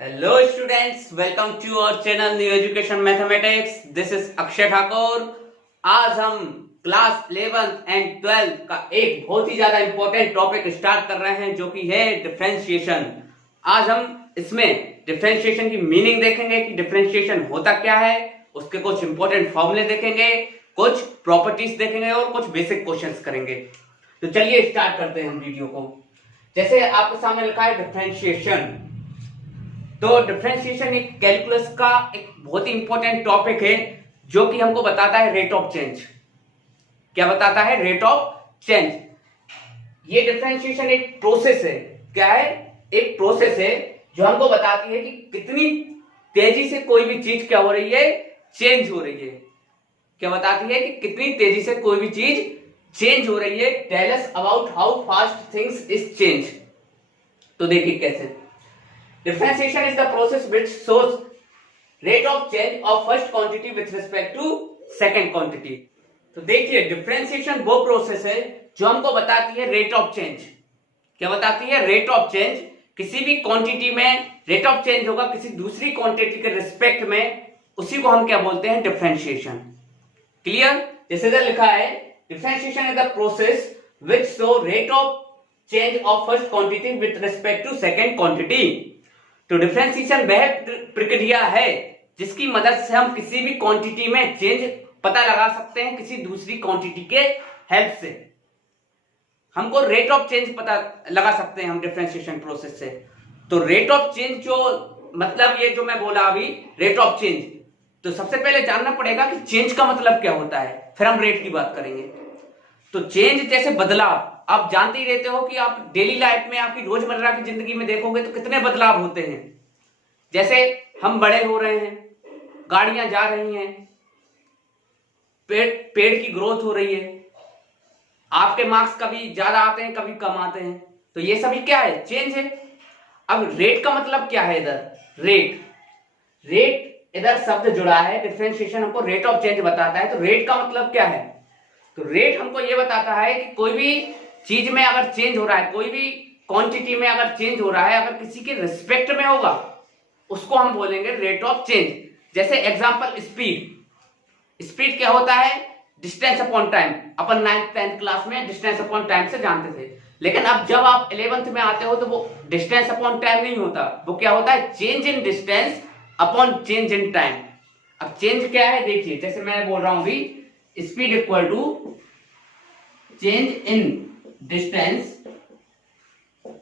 Hello students, welcome to our channel New Education Mathematics. This is Akshay Thakur. आज हम class 11th and 12th का एक बहुत ही ज्यादा इंपॉर्टेंट टॉपिक स्टार्ट कर रहे हैं जो कि है डिफरेंशिएशन। आज हम इसमें डिफरेंशिएशन की मीनिंग देखेंगे कि डिफरेंशिएशन होता क्या है, उसके कुछ इंपॉर्टेंट फॉर्मूले देखेंगे, कुछ प्रॉपर्टीज देखेंगे और कुछ बेसिक क्वेश्चंस करेंगे। तो चलिए स्टार्ट करते हैं हम वीडियो को। जैसे आपके सामने लिखा है डिफरेंशिएशन, तो डिफरेंशिएशन एक कैलकुलस का एक बहुत ही इंपॉर्टेंट टॉपिक है जो कि हमको बताता है रेट ऑफ चेंज। क्या बताता है? Rate of change. ये डिफरेंशिएशन एक प्रोसेस है। क्या है? एक प्रोसेस है जो हमको बताती है कि कितनी तेजी से कोई भी चीज क्या हो रही है, चेंज हो रही है। क्या बताती है कि कितनी तेजी से कोई भी चीज चेंज हो रही है। Tell us about how fast things is change. तो देखिए कैसे। Differentiation is the process which shows rate of change of first quantity with respect to second quantity. तो देखिए डिफरेंशिएशन वो प्रोसेस है जो हमको बताती है रेट ऑफ चेंज। क्या बताती है? Rate of change. किसी भी क्वांटिटी में रेट ऑफ चेंज होगा किसी दूसरी क्वांटिटी के रिस्पेक्ट में, उसी को हम क्या बोलते हैं? डिफरेंशिएशन। क्लियर? जैसे इधर लिखा है differentiation is the process which show rate of change of first quantity with respect to second quantity. तो डिफरेंशिएशन वह प्रक्रिया है जिसकी मदद से हम किसी भी क्वांटिटी में चेंज पता लगा सकते हैं किसी दूसरी क्वांटिटी के हेल्प से। हमको रेट ऑफ चेंज पता लगा सकते हैं हम डिफरेंशिएशन प्रोसेस से। तो रेट ऑफ चेंज जो मतलब ये जो मैं बोला अभी रेट ऑफ चेंज, तो सबसे पहले जानना पड़ेगा कि चेंज का मतलब क्या होता है, फिर हम रेट की बात करेंगे। तो चेंज जैसे बदलाव, आप जानते ही रहते हो कि आप डेली लाइफ में आपकी रोजमर्रा की जिंदगी में देखोगे तो कितने बदलाव होते हैं। जैसे हम बड़े हो रहे हैं, गाड़ियां जा रही हैं, पेड़ की ग्रोथ हो रही है, आपके मार्क्स कभी ज्यादा आते हैं कभी कम आते हैं, तो ये सभी क्या है? चेंज है। अब रेट का मतलब क्या है? इधर रेट इधर शब्द जुड़ा है। डिफरेंशिएशन हमको रेट ऑफ चेंज बताता है। तो रेट का मतलब क्या है? तो रेट हमको ये बताता है कि कोई भी चीज में अगर चेंज हो रहा है, कोई भी क्वांटिटी में अगर चेंज हो रहा है, अगर किसी के रिस्पेक्ट में होगा, उसको हम बोलेंगे रेट ऑफ चेंज। जैसे एग्जांपल स्पीड क्या होता है? Distance upon time. अपन 9th 10th क्लास में डिस्टेंस अपॉन टाइम से जानते थे, लेकिन अब जब आप 11th में आते हो तो वो डिस्टेंस अपॉन टाइम नहीं होता, वो क्या होता है? Change in distance upon change in time. अब चेंज क्या है? देखिए जैसे मैं बोल रहा हूं अभी, speed equal to change in distance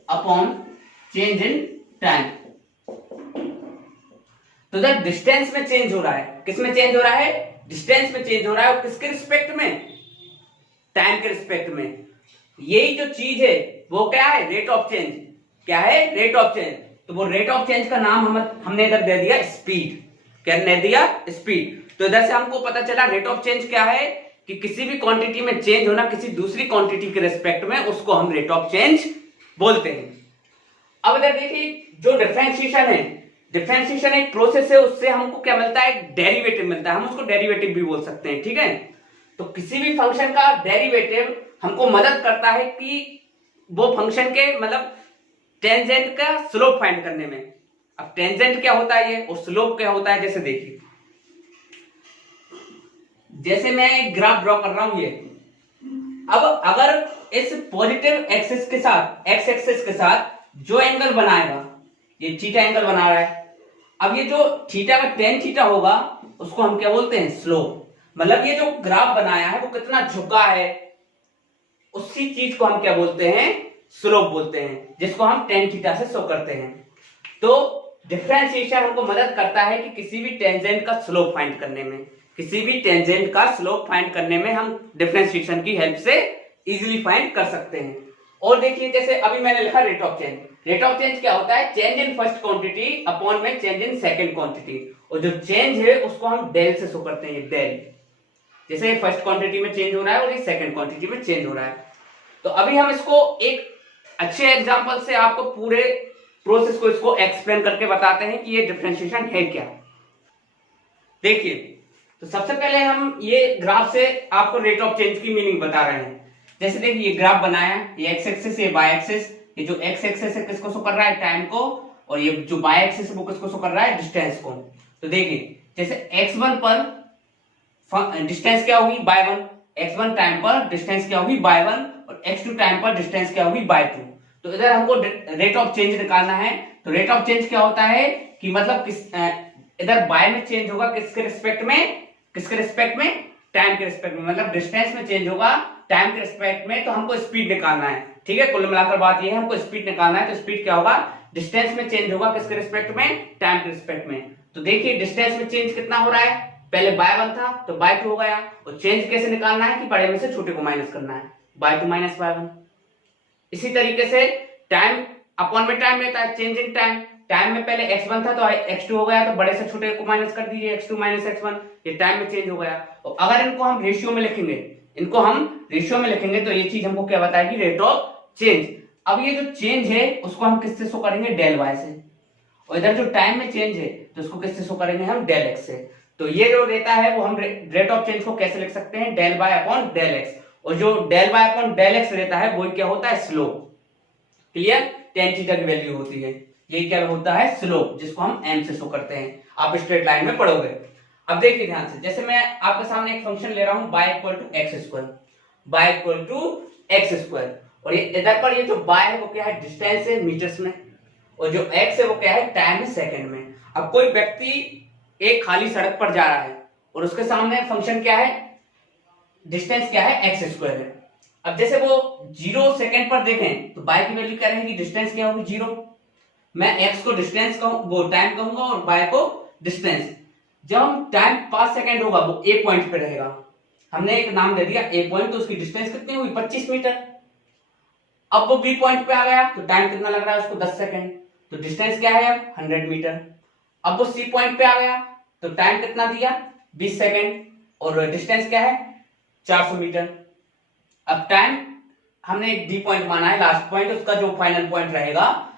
upon change in time. तो जब डिस्टेंस में चेंज हो रहा है, किस में चेंज हो रहा है? डिस्टेंस में चेंज हो रहा है। और किसके रिस्पेक्ट में? टाइम के रिस्पेक्ट में। यही जो चीज है वो क्या है? Rate of change. क्या है? Rate of change. तो वो रेट ऑफ चेंज का नाम हमने इधर दे दिया स्पीड। क्या दे दिया? स्पीड। तो इधर से हमको पता चला रेट ऑफ चेंज क्या है कि किसी भी क्वांटिटी में चेंज होना किसी दूसरी क्वांटिटी के रिस्पेक्ट में, उसको हम रेट ऑफ चेंज बोलते हैं। अब इधर देखिए जो डिफरेंशिएशन है, डिफरेंशिएशन एक प्रोसेस है, उससे हमको क्या मिलता है? डेरिवेटिव मिलता है। हम उसको डेरिवेटिव भी बोल सकते हैं। ठीक है? तो किसी भी फंक्शन का डेरिवेटिव हमको मदद करता है कि वो फंक्शन के मतलब टेंजेंट का स्लोप फाइंड करने में। अब टेंजेंट क्या होता है ये, और स्लोप क्या होता है? जैसे देखिए, जैसे मैं एक ग्राफ ड्रॉ कर रहा हूं ये। अब अगर इस पॉजिटिव एक्सिस के साथ, एक्स एक्सिस के साथ जो एंगल बनाएगा, ये थीटा एंगल बना रहा है। अब ये जो थीटा का टेन थीटा होगा उसको हम क्या बोलते हैं? स्लोप। मतलब ये जो ग्राफ बनाया है वो कितना झुका है, उसी चीज को हम क्या बोलते हैं? स्लोप बोलते हैं, जिसको हम टेन थीटा से शो करते हैं। तो डिफरेंशिएशन हमको मदद करता है कि किसी भी टेंजेंट का स्लोप फाइंड करने में, किसी भी टेंजेंट का स्लोप फाइंड करने में हम डिफरेंशिएशन की हेल्प से इजीली फाइंड कर सकते हैं। और देखिए जैसे अभी मैंने लिखा rate of change. Rate of change क्या होता है? Change in first quantity upon में चेंज इन सेकंड क्वांटिटी। और जो चेंज है उसको हम डेल से शो करते हैं। डेल, जैसे फर्स्ट क्वांटिटी में चेंज हो रहा है और ये सेकंड क्वांटिटी में चेंज हो रहा है। तो अभी हम इसको एक अच्छे एग्जांपल से आपको पूरे प्रोसेस को इसको एक्सप्लेन करके बताते हैं कि ये डिफरेंशिएशन है क्या। देखिए, तो सबसे पहले हम ये ग्राफ से आपको रेट ऑफ चेंज की मीनिंग बता रहे हैं। जैसे देखिए ये ग्राफ बनाया, ये एक्स एक्सिस, ये वाई एक्सिस। ये जो एक्स एक्सिस है किसको शो कर रहा है? टाइम को। और ये जो बाय एक्सिस वो किसको शो कर रहा है, डिस्टेंस को। तो देखिए जैसे x1 पर डिस्टेंस क्या होगी बाय 1, x1 टाइम पर डिस्टेंस क्या होगी बाय 1 और x2 टाइम पर डिस्टेंस क्या होगी बाय 2। तो इधर हमको रेट ऑफ चेंज निकालना है। तो रेट ऑफ चेंज क्या होता है कि मतलब इधर बाय में चेंज होगा किसके रिस्पेक्ट में, किसके रिस्पेक्ट में, टाइम के रिस्पेक्ट में, मतलब डिस्टेंस में चेंज होगा टाइम के रिस्पेक्ट में। तो हमको स्पीड निकालना है, ठीक है। कुल मिलाकर बात ये है हमको स्पीड निकालना है। तो स्पीड क्या होगा, डिस्टेंस में चेंज होगा किसके रिस्पेक्ट में, टाइम के रिस्पेक्ट में। तो देखिए डिस्टेंस में चेंज कितना हो रहा है, पहले बाय 1 था तो बाय 2 हो गया। और चेंज कैसे निकालना है कि बड़े में से छोटे को माइनस करना है, बाय 2 माइनस बाय 1। इसी तरीके से टाइम अपॉन में टाइम लेता है, चेंज इन टाइम। टाइम में पहले x1 था तो x2 हो गया, तो बड़े से छोटे को माइनस कर दीजिए, x2 माइनस x1, ये टाइम में चेंज हो गया। और अगर इनको हम रेशियो में लिखेंगे, इनको हम रेशियो में लिखेंगे तो ये चीज हमको क्या बताएगी, रेट ऑफ चेंज। अब ये जो चेंज है उसको हम किससे शो करेंगे, डेल वाई से। और इधर जो टाइम में चेंज है तो उसको किससे शो करेंगे हम, डेल एक्स से। तो ये जो रहता है वो हम रेट ऑफ चेंज को कैसे लिख सकते हैं, del y upon del x. और जो del y upon del x रहता है वो क्या होता है, स्लोप। क्लियर, tan थीटा की वैल्यू होती है, ये क्या होता है, स्लोप, जिसको हम m से शो करते हैं। आप स्ट्रेट लाइन में पढ़ोगे। अब देखिए ध्यान से, जैसे मैं आपके सामने एक फंक्शन ले रहा हूं y equal to x square, y equal to x square. और ये इधर पर ये जो y है वो क्या है, डिस्टेंस है मीटर्स में, और जो x है वो क्या है, टाइम है सेकंड में। अब कोई व्यक्ति एक खाली सड़क पर जा रहा है और उसके सामने फंक्शन क्या है, डिस्टेंस क्या है, एक्स स्क्वायर है। अब जैसे वो 0 सेकंड पर देखें तो y की वैल्यू क्या रहेगी, डिस्टेंस क्या होगी 0। मैं x को डिस्टेंस कहूं, वो टाइम कहूंगा, और y को डिस्टेंस। जब हम टाइम 5 सेकंड होगा वो a पॉइंट पे रहेगा, हमने एक नाम दे दिया a पॉइंट, तो उसकी डिस्टेंस कितनी हुई, 25 मीटर। अब वो b पॉइंट पे आ गया तो टाइम कितना लग रहा है उसको, 10 सेकंड, तो डिस्टेंस क्या है अब 100 मीटर। अब वो c पॉइंट पे आ गया तो टाइम कितना दिया, 20 सेकंड, और डिस्टेंस क्या है 400 मीटर। अब टाइम हमने एक डी पॉइंट माना है, लास्ट पॉइंट, उसका जो फाइनल पॉइंट रहेगा,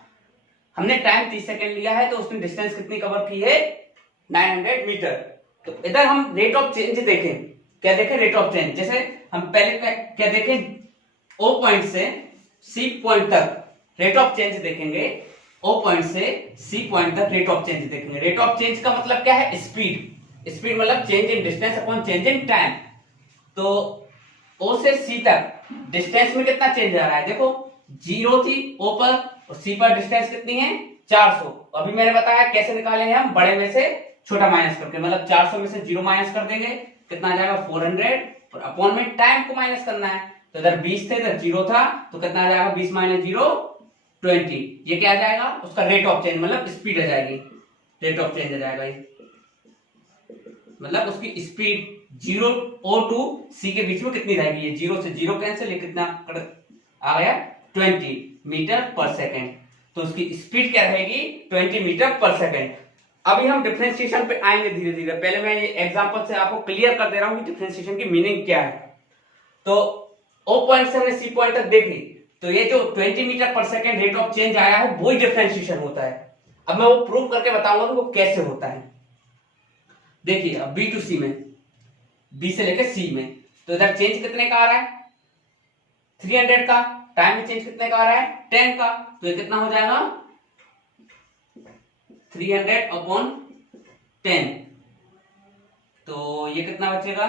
हमने टाइम 30 सेकंड लिया है तो उसने डिस्टेंस कितनी कवर की है, 900 मीटर। तो इधर हम रेट ऑफ चेंज देखें, क्या देखें, रेट ऑफ चेंज। जैसे हम पहले क्या देखें, ओ पॉइंट से सी पॉइंट तक रेट ऑफ चेंज देखेंगे, ओ पॉइंट से सी पॉइंट तक रेट ऑफ चेंज देखेंगे। रेट ऑफ चेंज का मतलब क्या है, स्पीड। स्पीड मतलब change in distance upon change in time. तो ओ से सी तक डिस्टेंस में कितना चेंज आ रहा है, देखो 0 थी ओ पर, और सी पर डिस्टेंस कितनी है 400। अभी मैंने बताया कैसे निकालेंगे हम, बड़े में से छोटा माइनस करके, मतलब 400 में से 0 माइनस कर देंगे, कितना आ जाएगा 400, और अपॉन में टाइम को माइनस करना है। तो इधर 20 थे, इधर 0 था, तो कितना आ जाएगा 20 माइनस 0 20। ये क्या आ जाएगा, उसका रेट ऑफ चेंज, मतलब स्पीड आ जाएगी, रेट ऑफ चेंज आ जाएगा ये, मतलब उसकी स्पीड 0 ओ टू सी के बीच में कितनी रहेगी, ये 0 से 0 कैंसिल, ये कितना आ गया 20 मीटर पर सेकेंड। तो उसकी स्पीड क्या रहेगी, 20 मीटर पर सेकेंड। अभी हम डिफरेंशिएशन पे आएंगे धीरे धीरे, पहले मैं ये एग्जांपल से आपको क्लियर कर दे रहा हूं कि डिफरेंशिएशन की मीनिंग क्या है। तो ओ पॉइंट से हमने सी पॉइंट तक देखी, तो ये जो 20 मीटर पर सेकेंड रेट ऑफ चेंज आया है वही डिफरेंशिएशन होता है। अब मैं वो प्रूव करके बताऊंगा कि वो कैसे होता है। देखिए अब बी टू सी में, बी से लेकर सी में, तो इधर चेंज कितने का आ रहा है 300 का, टाइम में चेंज कितने का आ रहा है 10 का, तो ये कितना हो जाएगा 300 अपॉन 10। तो ये कितना बचेगा,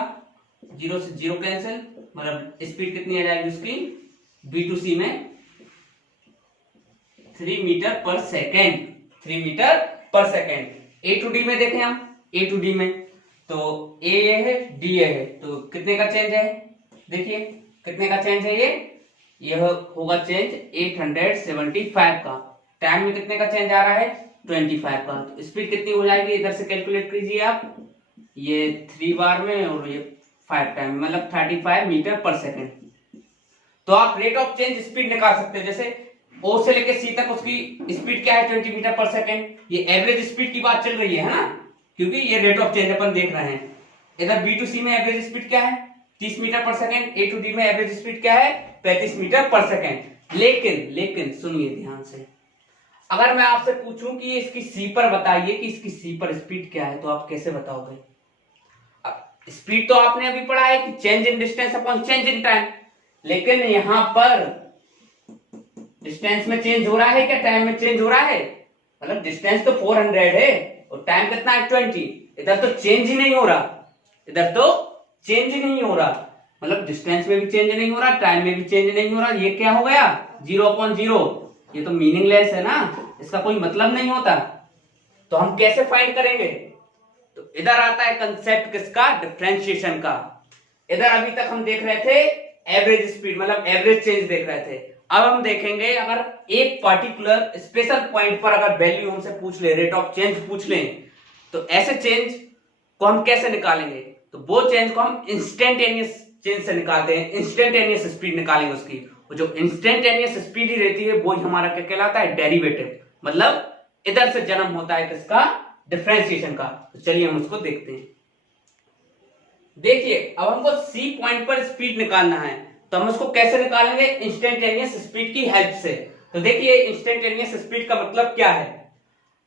0 से 0 कैंसिल, मतलब स्पीड कितनी आ जाएगी उसकी बी टू सी में 3 मीटर पर सेकेंड, 3 मीटर पर सेकेंड। ए टू डी में देखें हम, ए टू डी में तो ए है डी है, तो कितने का चेंज है, देखिए कितने का चेंज है, ये होगा चेंज 875 का। टाइम में कितने का चेंज आ रहा है 25 का। तो स्पीड कितनी हो जाएगी, इधर से कैलकुलेट कीजिए आप, ये 3 बार में और ये 5 टाइम, मतलब 35 मीटर पर सेकेंड। तो आप रेट ऑफ चेंज स्पीड निकाल सकते हैं। जैसे ओ से लेकर सी तक उसकी स्पीड क्या है 20 मीटर पर सेकेंड, ये एवरेज स्पीड की बात चल रही है ना, क्योंकि ये रेट ऑफ चेंज अपन देख रहे हैं। इधर बी टू सी में एवरेज स्पीड क्या है 30 मीटर पर सेकेंड, ए टू डी में एवरेज स्पीड क्या है 35 मीटर पर सेकेंड। लेकिन सुनिए ध्यान से, अगर मैं आपसे पूछूं कि इसकी सी पर बताइए कि इसकी सी पर स्पीड क्या है, तो आप कैसे बताओगे। स्पीड तो आपने अभी पढ़ा है कि change in distance upon change in time, लेकिन यहां पर डिस्टेंस में चेंज हो रहा है क्या, टाइम में चेंज हो रहा है, मतलब डिस्टेंस तो 400 है और टाइम कितना है 20। इधर तो चेंज ही नहीं हो रहा, इधर तो चेंज ही नहीं हो रहा, मतलब डिस्टेंस में भी चेंज नहीं हो रहा, टाइम में भी चेंज नहीं हो रहा। ये क्या हो गया 0/0। ये तो मीनिंगलेस है ना, इसका कोई मतलब नहीं होता। तो हम कैसे फाइंड करेंगे? तो इधर आता है कंसेप्ट किसका, डिफरेंशिएशन का। इधर अभी तक हम देख रहे थे एवरेज स्पीड, मतलब एवरेज चेंज देख रहे थे। अब हम देखेंगे अगर एक पार्टिकुलर स्पेशल पॉइंट पर अगर वैल्यू हमसे पूछ ले, रेट ऑफ चेंज पूछ लें, तो ऐसे चेंज को हम कैसे निकालेंगे? तो वो चेंज को हम इंस्टेंटेनियस चेंज से निकालते हैं, इंस्टेंटेनियस स्पीड निकालेंगे उसकी। और जो इंस्टेंटेनियस स्पीड ही रहती है वो ही हमारा क्या कहलाता है, डेरिवेटिव। मतलब इधर से जन्म होता है किसका, डिफरेंशिएशन का। तो चलिए हम उसको देखते हैं। देखिए अब हमको सी पॉइंट पर स्पीड निकालना है, तो हम उसको कैसे निकालेंगे, इंस्टेंटेनियस स्पीड की हेल्प से। तो देखिए इंस्टेंटेनियस स्पीड का मतलब क्या है।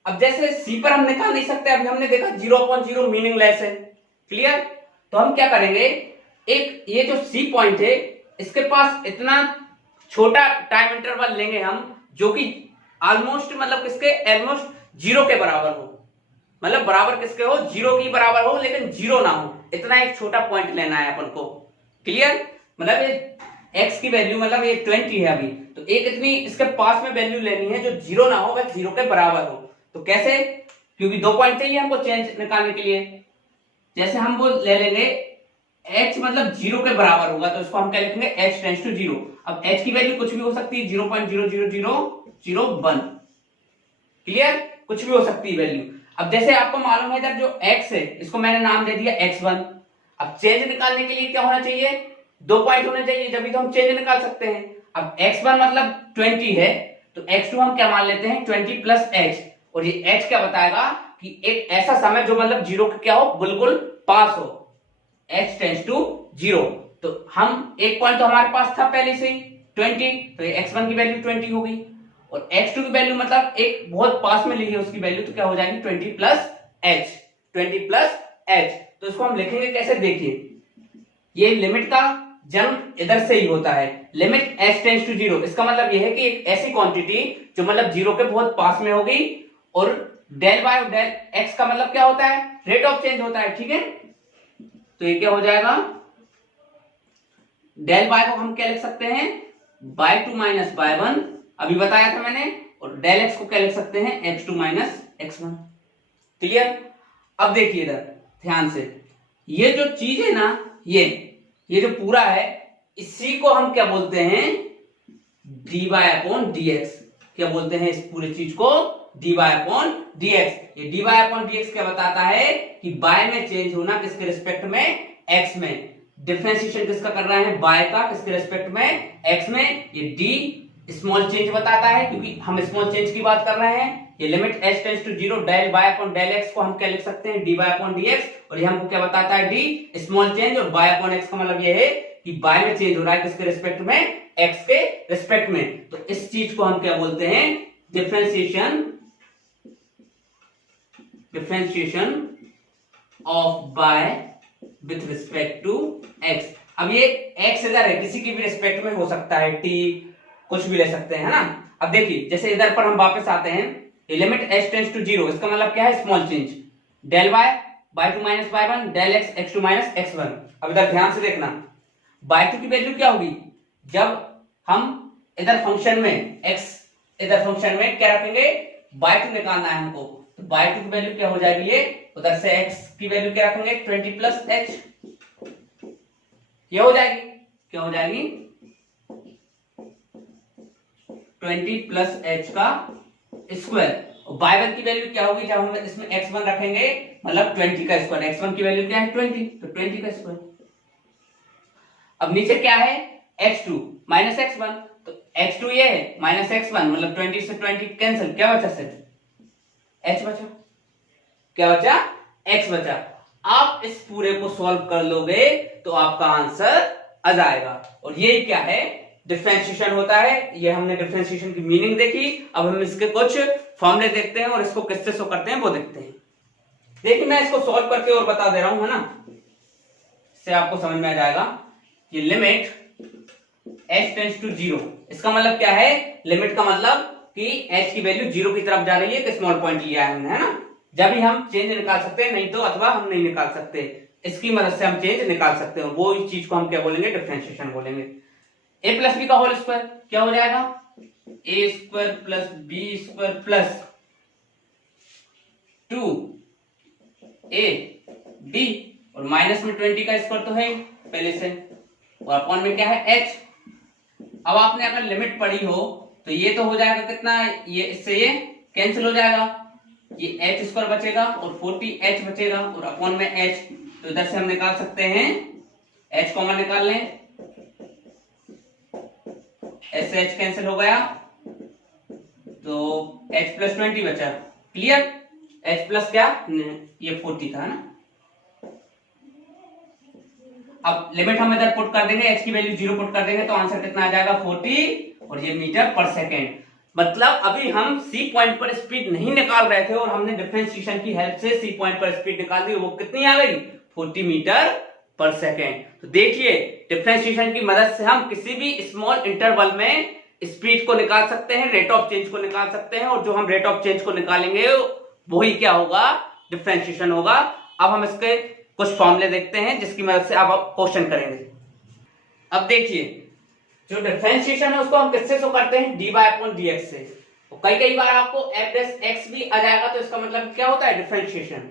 अब जैसे सी पर हम निकाल नहीं सकते, अभी हमने देखा 0/0 मीनिंगलेस है, क्लियर। तो हम क्या करेंगे, एक ये जो सी पॉइंट है इसके पास इतना छोटा टाइम इंटरवल लेंगे हम, जो कि ऑलमोस्ट मतलब किसके, ऑलमोस्ट 0 के बराबर हो। मतलब बराबर किसके हो, 0 की बराबर हो लेकिन 0 ना हो, इतना एक छोटा पॉइंट लेना है अपन को, क्लियर। मतलब ये x की वैल्यू मतलब ये 20 है अभी, तो एक इतनी इसके पास में वैल्यू लेनी है जो 0 ना हो, वह 0 के बराबर हो। तो कैसे, क्योंकि 2 पॉइंट चाहिए हमको चेंज निकालने के लिए। जैसे हम वो ले लेंगे h मतलब 0 के बराबर होगा, तो इसको हम क्या लिखेंगे, h टेंड्स टू 0। अब h की वैल्यू कुछ भी हो सकती है, 0.00001, क्लियर, कुछ भी हो सकती है वैल्यू। अब जैसे आपको मालूम है इधर जो x है इसको मैंने नाम दे दिया x1। अब चेंज निकालने के लिए क्या होना चाहिए, 2 पॉइंट होने चाहिए, जब तो हम चेंज निकाल सकते हैं। अब x1 मतलब 20 है, तो x2 हम क्या मान लेते हैं, 20 प्लस h। और ये h क्या बताएगा कि एक ऐसा समय जो मतलब 0 के क्या हो, बिल्कुल पास हो, h टेंड्स टू 0। तो हम एक पॉइंट तो हमारे पास था पहले से ही 20, तो ये x1 की वैल्यू 20 हो गई। और x2 की वैल्यू मतलब एक बहुत पास में ली है उसकी वैल्यू, तो क्या हो जाएगी 20 प्लस h, 20 प्लस h। तो इसको हम लिखेंगे कैसे, देखिए ये लिमिट का जन्म इधर से ही होता है, लिमिट h टेंड्स टू 0। इसका मतलब ये है कि एक ऐसी क्वांटिटी जो मतलब 0 के बहुत पास में होगी, और डेल y और डेल x का मतलब क्या होता है, रेट ऑफ चेंज होता है, ठीक है। तो ये क्या हो जाएगा, डेल y को हम क्या लिख सकते हैं, y2 माइनस y1, अभी बताया था मैंने। और डेल x को क्या लिख सकते हैं, x2 माइनस x1, क्लियर। अब देखिए इधर ध्यान से, ये जो चीज है ना, ये जो पूरा है, इसी को हम क्या बोलते हैं, dy/dx। क्या बोलते हैं इस पूरी चीज को, dy/dx। ये dy/dx क्या बताता है कि y में चेंज होना किसके रिस्पेक्ट में, x में। डिफरेंशिएशन किसका कर रहे हैं, y का किसके रिस्पेक्ट में, x में। ये d स्मॉल चेंज बताता है, क्योंकि हम स्मॉल चेंज की बात कर रहे हैं। ये limit h tends to 0, del y/डेल x को हम क्या लिख सकते हैं, dy/dx। और ये हमको क्या बताता है, d स्मॉल चेंज। और y/x का मतलब ये है कि y में चेंज हो रहा है किसके रिस्पेक्ट में, x के रिस्पेक्ट में। तो इस चीज को हम क्या बोलते हैं, differentiation of y with respect to x। अब ये x इधर है, किसी की भी रिस्पेक्ट में हो सकता है, t कुछ भी ले सकते हैं, है ना। अब देखिए जैसे इधर पर हम वापस आते हैं, लिमिट h टेंड्स टू 0, इसका मतलब क्या है, small change, del y y2 minus y1, del x x2 minus x1। अब इधर ध्यान से देखना, y2 की वैल्यू क्या होगी, जब हम इधर फंक्शन में x, इधर फंक्शन में क्या रखेंगे, y2 निकालना है हमको, तो y2 की वैल्यू क्या हो जाएगी, ये उधर से x की वैल्यू क्या रखेंगे, 20 प्लस h, ये हो जाएगी, क्या हो जाएगी, 20 प्लस h का स्क्वायर। और y1 की वैल्यू क्या होगी, जब हम इसमें x1 रखेंगे, मतलब 20 का स्क्वायर। x1 की वैल्यू क्या है, 20, तो 20 का स्क्वायर। अब नीचे क्या है, x2 माइनस x1, तो x2 ये है माइनस x1, मतलब 20 से 20 कैंसिल, क्या बचा, सिर्फ h बचा, क्या बचा, x बचा। आप इस पूरे को सॉल्व कर लोगे तो आपका आंसर आ जाएगा। और ये क्या है, डिफरेंशिएशन होता है। ये हमने डिफरेंशिएशन की मीनिंग देखी, अब हम इसके कुछ फॉर्मूले देखते हैं और इसको किससे शो करते हैं वो देखते हैं। देखिए मैं इसको सॉल्व करके और बता दे रहा हूं, है ना, इससे आपको समझ में आ जाएगा। ये लिमिट h टेंड्स टू 0, इसका मतलब क्या है, लिमिट का मतलब कि h की वैल्यू 0 की तरफ जा रही है, कि स्मॉल पॉइंट लिया है हमने, है ना। जब ही हम चेंज निकाल सकते हैं, नहीं तो अथवा हम नहीं निकाल सकते, इसकी मदद से हम चेंज निकाल सकते हैं, वो इस चीज को हम क्या बोलेंगे, डिफरेंशिएशन बोलेंगे। a प्लस बी का होल स्क्वायर क्या हो जाएगा, a square plus b square plus 2 a b, और माइनस में 20 का स्क्वायर तो है पहले से, और अपॉन में क्या है h। अब आपने अगर लिमिट पढ़ी हो तो ये तो हो जाएगा कितना, ये इससे ये कैंसिल हो जाएगा, ये h स्क्वायर बचेगा और 40h बचेगा, और अपॉन में h, तो इधर से हम निकाल सकते हैं, h कॉमन निकाल लें, h से h कैंसिल हो गया, तो h प्लस 20 बचा। क्लियर, h प्लस क्या, ये 40 था ना। अब लिमिट हम इधर पुट कर देंगे, h की वैल्यू 0 पुट कर देंगे, तो आंसर कितना आ जाएगा 40, और ये मीटर पर सेकेंड। मतलब अभी हम सी पॉइंट पर स्पीड नहीं निकाल रहे थे और हमने डिफरेंशिएशन की हेल्प से सी पॉइंट पर स्पीड निकाल दी, वो कितनी आ गई, 40 मीटर पर सेकेंड। तो देखिए डिफरेंशिएशन की मदद से हम किसी भी स्मॉल इंटरवल में स्पीड को निकाल सकते हैं, रेट ऑफ चेंज को निकाल सकते हैं, और जो हम रेट ऑफ चेंज को निकालेंगे वही क्या होगा, डिफरेंशिएशन होगा। अब हम इसके कुछ फॉर्मूले देखते हैं जिसकी मदद से अब आप क्वेश्चन करेंगे। अब देखिए जो डिफरेंशिएशन है उसको हम किससे शो करते हैं, dy अपॉन dx से। तो कई बार आपको f डैश x भी आ जाएगा, तो इसका मतलब क्या होता है, डिफरेंशिएशन।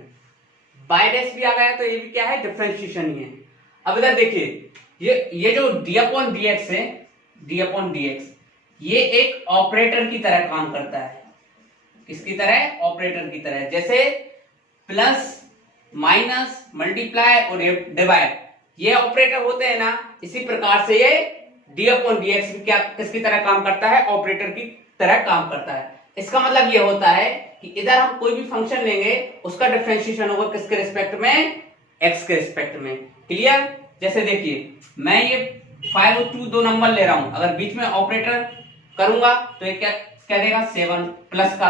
y डैश भी आ गया तो ये भी क्या है, डिफरेंशिएशन ही है। अब इधर देखिए ये जो d अपॉन dx है, d अपॉन dx, ये एक ऑपरेटर की तरह काम करता है। किसकी तरह, ऑपरेटर की तरह। जैसे प्लस माइनस मल्टीप्लाई और डिवाइड, ये ऑपरेटर होते हैं ना, इसी प्रकार से ये d अपॉन dx भी क्या किसकी तरह काम करता है, ऑपरेटर की तरह काम करता है। इसका मतलब ये होता है कि इधर हम कोई भी फंक्शन लेंगे उसका डिफरेंशिएशन होगा किसके रिस्पेक्ट में, x के रिस्पेक्ट में। क्लियर, जैसे देखिए मैं ये 5 और 2 दो नंबर ले रहा हूं, अगर बीच में ऑपरेटर करूंगा तो ये क्या देगा, 7 प्लस का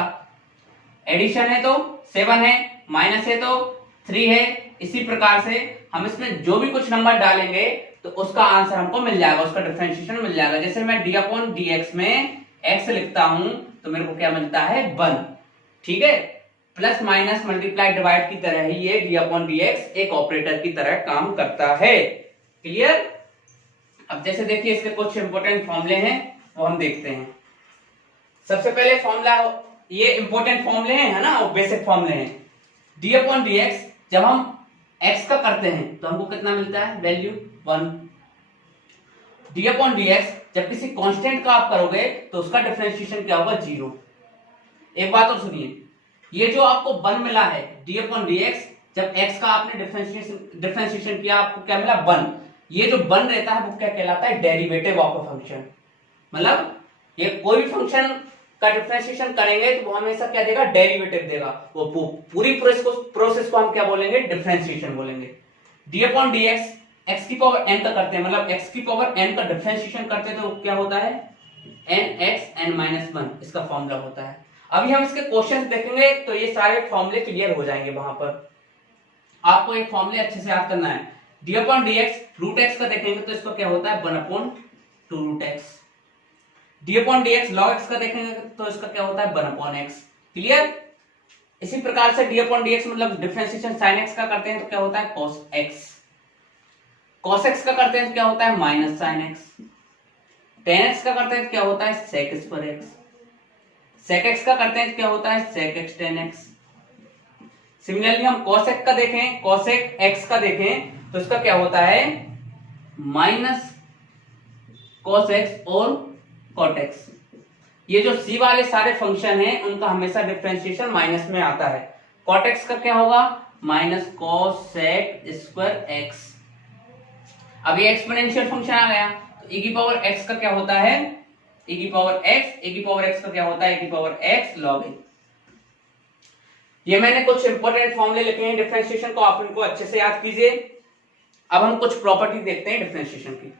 एडिशन है तो 7 है, माइनस है तो 3 है। इसी प्रकार से हम इसमें जो भी कुछ नंबर डालेंगे तो उसका आंसर हमको मिल जाएगा, उसका डिफरेंशिएशन मिल जाएगा। जैसे मैं d अपॉन dx में x लिखता हूं तो मेरे को क्या मिलता है, 1। ठीक है, प्लस माइनस मल्टीप्लाई डिवाइड की तरह ही ये d अपॉन dx एक ऑपरेटर की तरह काम करता है। क्लियर। अब जैसे देखिए इसके कुछ इंपॉर्टेंट फॉर्मूले हैं वो हम देखते हैं। सबसे पहले फॉर्मूला, ये इंपॉर्टेंट फॉर्मूले हैं, है ना, वो बेसिक फॉर्मूले हैं। d अपॉन dx जब हम x का करते हैं तो हमको कितना मिलता है, वैल्यू 1। d अपॉन dx जब किसी कांस्टेंट का आप करोगे तो उसका डिफरेंशिएशन क्या होगा, 0। एक बात और सुनिए, ये जो आपको 1 मिला है d अपॉन dx, जब x का आपने डिफरेंशिएशन किया आपको क्या मिला, 1। ये जो 1 रहता है वो क्या कहलाता है, डेरिवेटिव ऑफ अ फंक्शन। मतलब ये कोई भी फंक्शन का डिफरेंशिएशन करेंगे तो वो हमेशा क्या देगा, डेरिवेटिव देगा। वो पूरी प्रोसेस को हम क्या बोलेंगे, डिफरेंशिएशन बोलेंगे। d अपॉन dx x की पावर n का करते हैं, मतलब x की पावर n का डिफरेंशिएशन करते हैं तो क्या होता है, nx n माइनस 1, इसका फॉर्मूला होता है। अभी हम इसके क्वेश्चंस देखेंगे तो ये सारे फॉर्मूले क्लियर हो जाएंगे। वहां पर आपको ये फॉर्मूले अच्छे से याद करना है। d upon dx root x का देखेंगे तो इसका क्या होता है, 1 upon 2 root x। d upon dx log x का देखेंगे तो इसका क्या होता है, 1 अपॉन x। क्लियर। इसी प्रकार से d अपॉन dx मतलब डिफरेंशिएशन sin x का करते हैं तो क्या होता है, cos x। cos x का करते हैं तो क्या होता है, minus sin x। tan x का करते हैं तो क्या होता है, sec square x। sec x का करते हैं तो क्या होता है, sec x tan x। Similarly हम cos x का देखें, cos x का देखें तो इसका क्या होता है, माइनस cos x और cot x। ये जो c वाले सारे फंक्शन हैं उनका हमेशा डिफरेंशिएशन माइनस में आता है। cot x का क्या होगा, minus cos sec square x। अब ये एक्सपोनेंशियल फंक्शन आ गया तो e की पावर x का क्या होता है, e की पावर x का क्या होता है, e की पावर x log a। ये मैंने कुछ इंपॉर्टेंट फॉर्मूले लिखे हैं डिफरेंशिएशन को, आप इनको अच्छे से याद कीजिए। अब हम कुछ प्रॉपर्टी देखते हैं डिफरेंशिएशन की।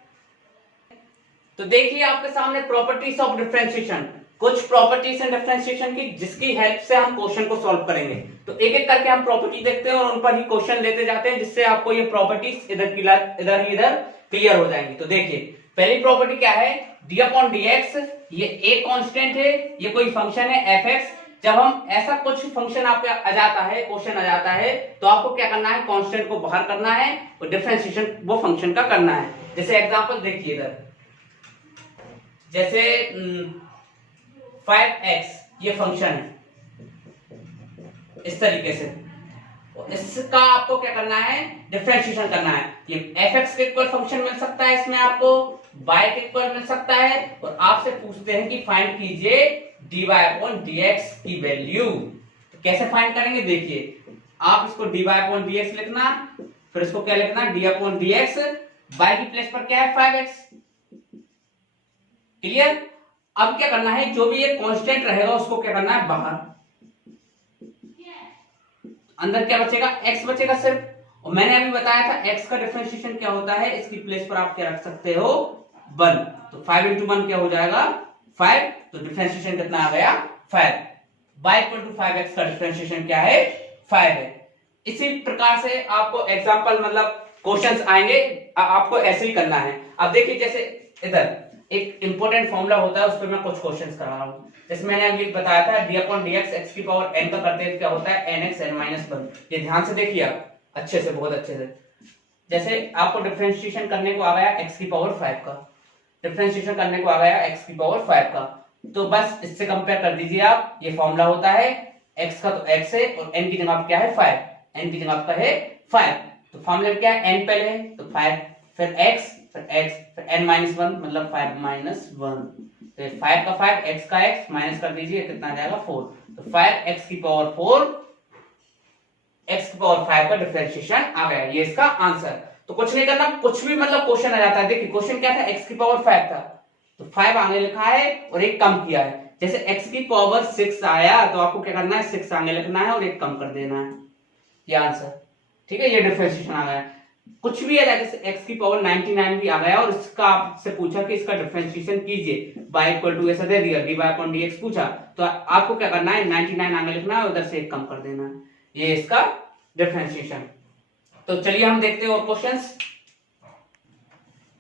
तो देखिए आपके सामने प्रॉपर्टीज ऑफ डिफरेंशिएशन, कुछ प्रॉपर्टीज हैं डिफरेंशिएशन की जिसकी हेल्प से हम क्वेश्चन को सॉल्व करेंगे। तो एक एक करके हम प्रॉपर्टी देखते हैं और उन पर ही क्वेश्चन लेते जाते हैं, जिससे आपको ये प्रॉपर्टीज इधर क्लियर हो जाएंगी। तो देखिए पहली प्रॉपर्टी क्या है, डी अपॉन डी एक्स, ये एक कांस्टेंट है, ये कोई फंक्शन है एफ एक्स। जब हम ऐसा कुछ फंक्शन आपके आ जाता है, क्वेश्चन आ जाता है, तो आपको क्या करना है, कांस्टेंट को बाहर करना है और डिफरेंशिएशन वो फंक्शन का करना है। जैसे एग्जांपल देखिए इधर, जैसे 5x ये फंक्शन है इस तरीके से, इसका आपको क्या करना है, डिफरेंशिएशन करना है। ये fx के इक्वल फंक्शन मिल सकता है, इसमें आपको y के इक्वल मिल सकता है, और आपसे पूछते हैं कि फाइंड कीजिए dy अपॉन dx की वैल्यू। तो कैसे फाइंड करेंगे, देखिए आप इसको dy अपॉन dx लिखना, फिर इसको क्या लिखना, d अपॉन dx, y की प्लेस पर क्या है 5x। क्लियर। अब क्या करना है, जो भी ये कांस्टेंट रहेगा उसको क्या करना है बाहर, अंदर क्या बचेगा, x बचेगा सिर्फ। और मैंने अभी बताया था x का डिफरेंशिएशन क्या होता है, इसकी प्लेस पर आप क्या रख सकते हो 1। तो 5 इंटू 1 क्या हो जाएगा 5, तो डिफरेंशिएशन कितना आ गया 5। y इक्वल टू 5x का डिफरेंशिएशन क्या है 5 है। इसी प्रकार से आपको एग्जांपल मतलब क्वेश्चंस आएंगे, आपको ऐसे ही करना है। अब देखिए जैसे इधर एक इंपॉर्टेंट फॉर्मूला होता है, उस पर मैं कुछ क्वेश्चंस करा रहा हूं। जैसे मैंने अभी बताया था d अपॉन dx x की पावर n का करते हैं क्या होता है nx n माइनस 1। ये ध्यान से देखिए आप अच्छे से, बहुत अच्छे से। जैसे आपको डिफरेंशिएशन करने को आ गया x की पावर 5 का, डिफरेंशिएशन करने को आ गया x की पावर 5 का, तो बस इससे कंपेयर कर दीजिए आप। ये फॉर्मूला होता है x का तो x है और n की जगह क्या है 5, n की जगह आपका है 5। तो फॉर्मूला क्या है, n पहले है तो 5, फिर x, फिर n माइनस 1 मतलब 5 माइनस 1। तो 5 का 5, x का x माइनस कर दीजिए, कितना आ जाएगा 4। तो 5x की पावर 4, x की पावर 5 का डिफरेंशिएशन आ गया, ये इसका आंसर। तो कुछ नहीं करना, कुछ भी मतलब क्वेश्चन आ जाता है। देखिए क्वेश्चन क्या था, x की पावर 5 था, तो 5 आगे लिखा है और एक कम किया है। जैसे x की पावर 6 आया तो आपको क्या करना है, 6 आगे लिखना है और एक कम कर देना है, ये आंसर। ठीक है, ये डिफरेंशिएशन आ गया। कुछ भी है, जैसे x की पावर 99 भी आ गया और इसका आपसे पूछा कि इसका डिफरेंशिएशन कीजिए, y इक्वल टू ऐसा दे दिया, dy अपॉन dx पूछा, तो आपको क्या करना है 99 आगे लिखना है, उधर से एक कम कर देना है, ये इसका डिफरेंशिएशन। तो चलिए हम देखते हैं और क्वेश्चंस।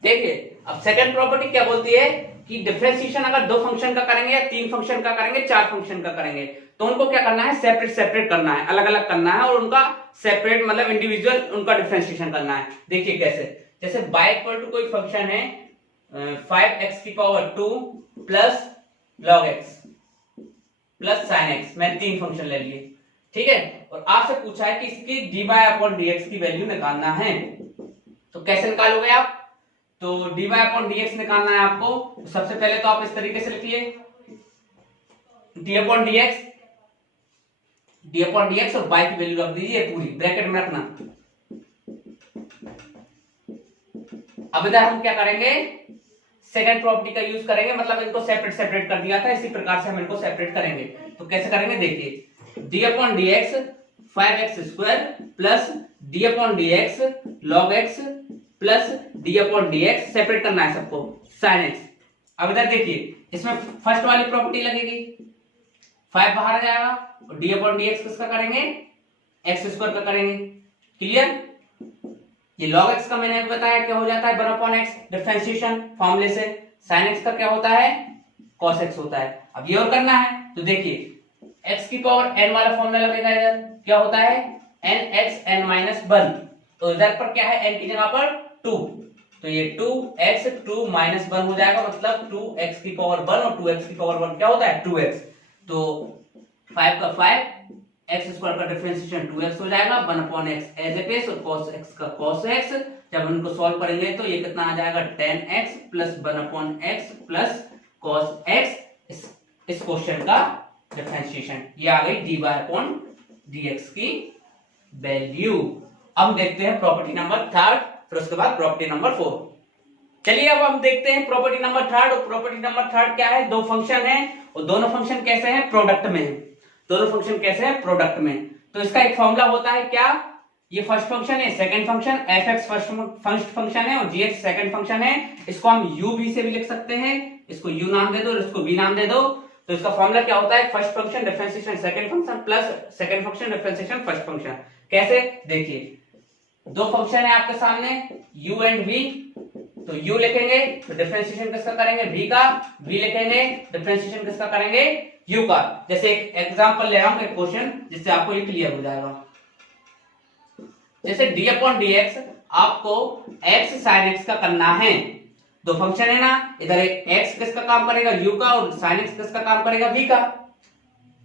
देखिए अब सेकंड प्रॉपर्टी क्या बोलती है कि डिफरेंशिएशन अगर 2 फंक्शन का करेंगे या 3 फंक्शन का करेंगे, 4 फंक्शन का करेंगे, तो उनको क्या करना है, सेपरेट सेपरेट करना है, अलग अलग करना है और उनका सेपरेट मतलब इंडिविजुअल उनका डिफरेंशिएशन करना है। देखिए कैसे, जैसे y इक्वल टू कोई फंक्शन है 5x की power 2 plus log x plus sin x, मैंने 3 फंक्शन ले लिए, ठीक है। और आपसे पूछा है कि इसकी dy अपॉन dx की वैल्यू निकालना है, तो कैसे निकालोगे आप, तो dy अपॉन dx निकालना है आपको। तो सबसे पहले तो आप इस तरीके से लिखिए d अपॉन dx और y की वैल्यू रख दीजिए पूरी, ब्रैकेट में रखना। अब इधर हम क्या करेंगे, सेकंड प्रॉपर्टी का यूज करेंगे, मतलब इनको सेपरेट सेपरेट कर दिया था, इसी प्रकार से हम इनको सेपरेट करेंगे। तो कैसे करेंगे, देखिए d upon dx 5x square plus d upon dx log x plus d upon dx, separate करना है सबको, sin x। अब इधर देखिए इसमें फर्स्ट वाली प्रॉपर्टी लगेगी, 5 बाहर आ जाएगा और d अपॉन dx किसका करेंगे, x स्क्वायर का करेंगे। क्लियर। ये log x का मैंने अभी बताया क्या हो जाता है 1 अपॉन x, डिफरेंशिएशन फॉर्मूले से। sin x का क्या होता है, cos x होता है। अब ये और करना है, तो देखिए x की पावर n वाला फॉर्मूला लगेगा, इधर क्या होता है nx n माइनस 1, तो इधर पर क्या है n की जगह पर 2, तो ये 2x 2 माइनस 1 हो जाएगा, मतलब 2x की पावर 1 और 2x की पावर 1 क्या होता है 2x। तो 5 का 5, x स्क्वायर का डिफरेंशिएशन 2x हो जाएगा, 1 upon x as it is, और cos x का cos x। जब हम इनको सॉल्व करेंगे तो ये कितना आ जाएगा 10x plus 1 upon x plus cos x, इस क्वेश्चन का डिफरेंशिएशन। ये आ गई dy अपॉन dx की वैल्यू। अब देखते हैं प्रॉपर्टी नंबर 3, फिर उसके बाद प्रॉपर्टी नंबर 4। चलिए अब हम देखते हैं प्रॉपर्टी नंबर 3। और प्रॉपर्टी नंबर 3 क्या है, 2 फंक्शन है और दोनों फंक्शन कैसे हैं, प्रोडक्ट में है। दोनों फंक्शन कैसे हैं, प्रोडक्ट में। तो इसका एक फॉर्मूला होता है क्या, ये फर्स्ट फंक्शन है, second function fx first function है और gx सेकंड फंक्शन है। इसको हम u v से भी लिख सकते हैं, इसको u नाम दे दो और इसको v नाम दे दो। तो इसका फॉर्मूला क्या होता है, first function differentiation second function plus second function differentiation first function. कैसे, देखिए 2 फंक्शन है आपके सामने u एंड v, तो u लिखेंगे तो डिफरेंशिएशन किसका करेंगे v का, v लिखेंगे डिफरेंशिएशन किसका करेंगे u का। जैसे एक एग्जांपल ले रहा हूं, एक क्वेश्चन जिससे आपको ये क्लियर हो जाएगा। जैसे d अपॉन dx आपको x sin x का करना है, दो फंक्शन है ना, इधर x किसका काम करेगा u का और sin x किसका काम करेगा v का।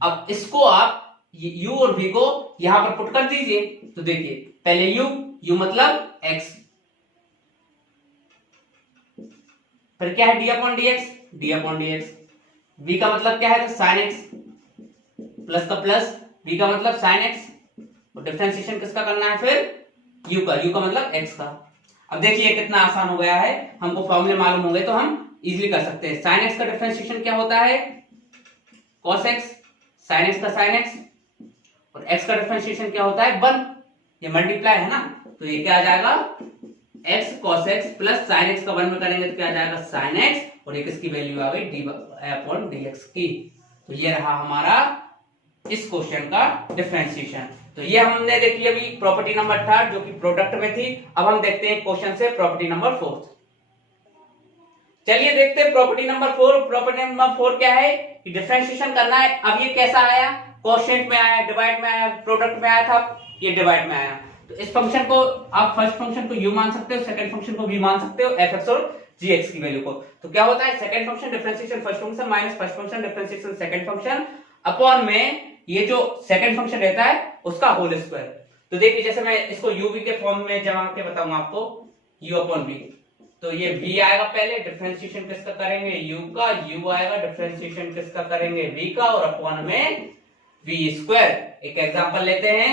अब इसको आप u और v को यहां पर पुट कर दीजिए, तो देखिए पहले u मतलब x, फिर क्या है d अपॉन dx, v का मतलब क्या है तो sin x, प्लस का प्लस, v का मतलब sin x, और डिफरेंशिएशन किसका करना है फिर u का मतलब x का। अब देखिए कितना आसान हो गया है, हमको फॉर्मूले मालूम होंगे तो हम इजीली कर सकते हैं। sin x का डिफरेंशिएशन क्या होता है cos x, sin x का sin x, और x का डिफरेंशिएशन क्या होता है 1, ये मल्टीप्लाई है ना, तो ये क्या आ जाएगा x cos x plus sin x का 1 में करेंगे तो क्या आ जाएगा sin x, और ये किसकी वैल्यू आ गई d अपॉन dx की। तो ये रहा हमारा इस क्वेश्चन का डिफरेंशिएशन। तो ये हमने देखी अभी प्रॉपर्टी नंबर 3 जो कि प्रोडक्ट में थी। अब हम देखते हैं क्वेश्चन से प्रॉपर्टी नंबर 4। चलिए देखते हैं प्रॉपर्टी नंबर 4। प्रॉपर्टी नंबर 4 क्या है कि डिफरेंशिएशन करना है। अब ये कैसा आया, क्वोशिएंट में आया, डिवाइड में आया, प्रोडक्ट में आया था, ये डिवाइड में आया। तो इस फंक्शन को आप फर्स्ट फंक्शन को u मान सकते हो, सेकंड फंक्शन को v मान सकते हो, fx और gx की वैल्यू को। तो क्या होता है second function differentiation first function minus first function differentiation second function upon में ये जो सेकंड फंक्शन रहता है उसका होल स्क्वायर। तो देखिए जैसे मैं इसको u v के फॉर्म में जमा के बताऊंगा आपको, u अपॉन v, तो ये v आएगा पहले, डिफरेंशिएशन किसका करेंगे u का, u आएगा डिफरेंशिएशन किसका करेंगे v का, और अपॉन में v स्क्वायर। एक एग्जांपल लेते हैं,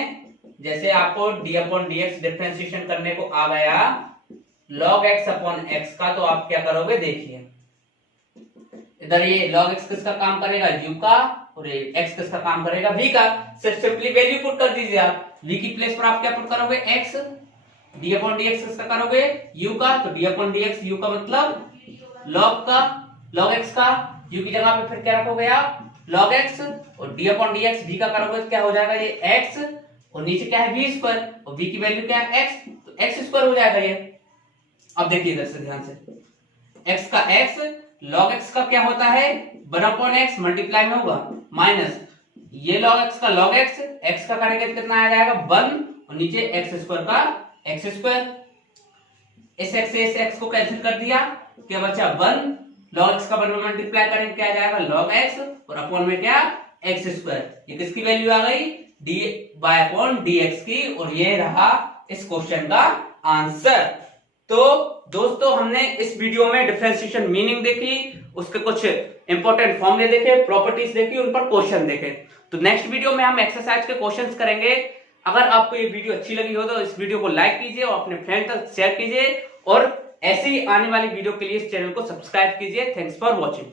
जैसे आपको d अपॉन dx डिफरेंशिएशन करने को आ गया log x अपॉन x का, तो आप क्या करोगे देखिए, इधर ये log x किसका काम करेगा u का, और ये x किसका काम करेगा v का। सिर्फ सिंपली वैल्यू पुट कर दीजिए आप, v की प्लेस पर आप क्या पुट करोगे x, d अपॉन dx किसका करोगे u का, तो d अपॉन dx u का मतलब log का, log x का, u की जगह पे फिर क्या रखोगे आप log x, और d अपॉन dx v का करोगे तो क्या हो जाएगा ये x, और नीचे क्या है v स्क्वायर, और v की वैल्यू क्या है x, तो x स्क्वायर हो जाएगा ये। अब देखिए इधर से ध्यान से, x का x, log x का क्या होता है 1 अपॉन x मल्टीप्लाई में होगा, माइनस ये log x का log x का करेंगे तो कितना आ जाएगा 1, और नीचे x स्क्वायर का x स्क्वायर। इस x से इस x को कैंसिल कर दिया, क्या बचा 1, log x का 1 में मल्टीप्लाई करेंगे क्या आ जाएगा log x, और अपॉन में क्या x स्क्वायर। ये किसकी वैल्यू आ गई d बाय अपॉन dx की, और ये रहा इस क्वेश्चन का आंसर। तो दोस्तों हमने इस वीडियो में डिफरेंशिएशन मीनिंग देखी, उसके कुछ इंपॉर्टेंट फॉर्मूले देखे, प्रॉपर्टीज देखी, उन पर क्वेश्चन देखे। तो नेक्स्ट वीडियो में हम एक्सरसाइज के क्वेश्चंस करेंगे। अगर आपको ये वीडियो अच्छी लगी हो तो इस वीडियो को लाइक कीजिए और अपने फ्रेंड तक शेयर कीजिए, और ऐसी आने वाली वीडियो के लिए इस चैनल को सब्सक्राइब कीजिए। Thanks for watching.